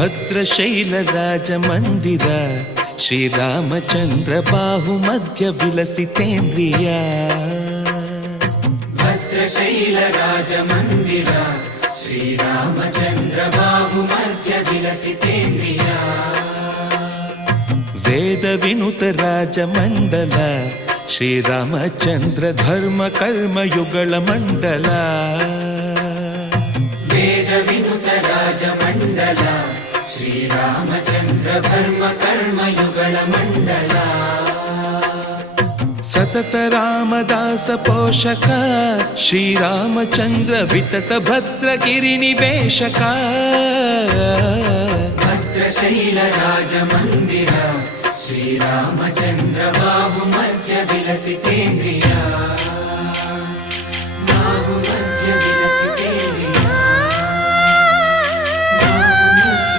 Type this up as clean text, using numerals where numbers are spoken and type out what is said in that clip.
ಭದ್ರಶೈಲ ರಾಜ ಮಂದಿರ ಶ್ರೀರಾಮಚಂದ್ರ ಬಾಹು ಮಧ್ಯ ವಿಲಸಿತೇಂದ್ರಿಯ ಭದ್ರಶೈಲ ರಾಜ ಮಂದಿರ ಶ್ರೀರಾಮಚಂದ್ರ ಬಾಹು ಮಧ್ಯ ವಿಲಸಿತೇಂದ್ರಿಯ ವೇದ ವಿನುತ ರಾಜ ಮಂಡಲ ಶ್ರೀರಾಮಚಂದ್ರ ಧರ್ಮ ಕರ್ಮ ಯುಗಳ ಮಂಡಲ ವೇದ ವಿನುತ ರಾಜ ಮಂಡಲ ಶ್ರೀರಾಮಚಂದ್ರ ಧರ್ಮ ಕರ್ಮ ಯುಗಳ ಮಂಡಲ ಸತತ ರಾಮದಾಸ ಪೋಷಕ ಶ್ರೀರಾಮಚಂದ್ರ ವಿತತ ಭದ್ರಗಿರಿ ನಿವೇಶಕ ಭದ್ರಶೈಲ ರಾಜ ಮಂದಿರ ಶ್ರೀರಾಮಚಂದ್ರ ಬಾಹು ಮಧ್ಯ ವಿಲಸಿತೇಂದ್ರಿಯ